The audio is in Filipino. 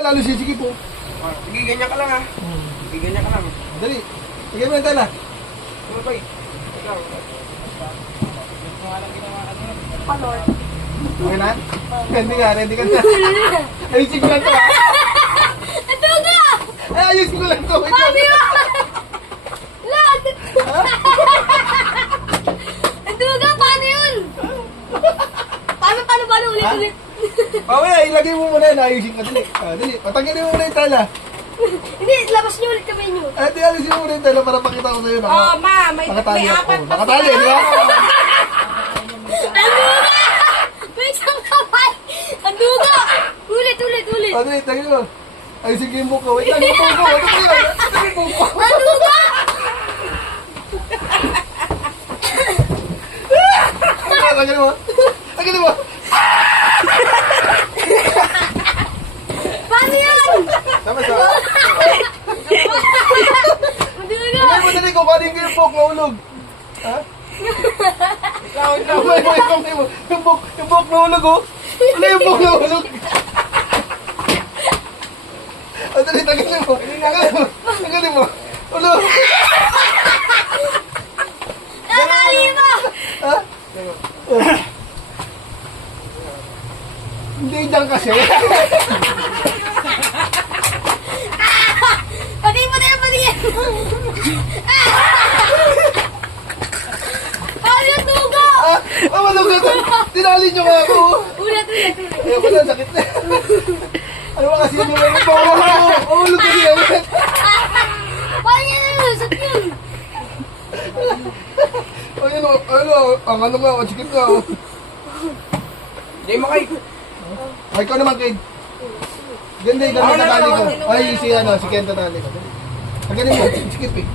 Lalo sige po. Sige, ganyan ka lang ha. Sige, ganyan ka lang. Dali. Sige mo yung tala. Ano ba eh? Ikaw. Palor. Okay na? Ready ka na. Ayusin ko lang to ha. Ito nga! Ay, ayusin ko lang to. Mami mo! Lahat! Ito nga, paano yun? Paano ulit? Mamaya, ilagay mo muna yun. Ayusin ka. Dali. Dali. Patanggalin mo muna yung tala. Hindi, labas niyo ulit kami niyo. Di alisin mo muna yung tala para pakita ko sa'yo. Oh, ma, may Nakatali ako. apat pa. Nakatali, di ba? Ang duga! May isang kapal! Ang duga! Ulit! Dali, tanggalin mo. Ayusin ko yung buko. Wait lang, yung buko. Ito ko yan. Ito yung buko. Ang duga! Tanggalin mo. Tanggalin mo. Paano yan? Tama siya. Ang duga! Tanggalin mo, dali ko. Kuhanin ko yung buko. Mahulog. Ha? Ikaw. Yung buhok nahulog, oh. Ano yung buhok nahulog? Dali, tanggalin mo. Tanggalin mo. Ulo. Natali mo! Ha? Hindi dyan kasi. Pati mo na yung pati yan! Paano yung duga? Malungkot. Tinali nyo nga ako. Ulit! Ayoko na, sakit na. Ano ba kasi yung mga mahulog kasi yan. Paano yan nalusot yun? Ayun, ang ano nga, ang sikip nga. Hindi mo kayo. Ay, ikaw naman, Kid. Ganda, ganda tatali ko. Ay, si Ken tatali ko. Ang galing mo, sikip eh.